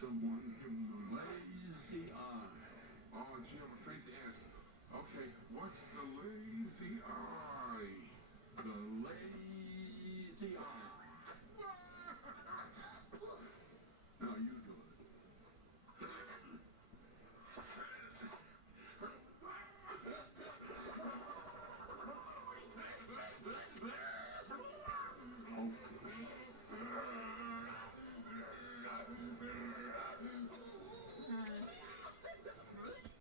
someone give him the lazy eye. Oh, gee, I'm afraid to ask. Okay, what's the lazy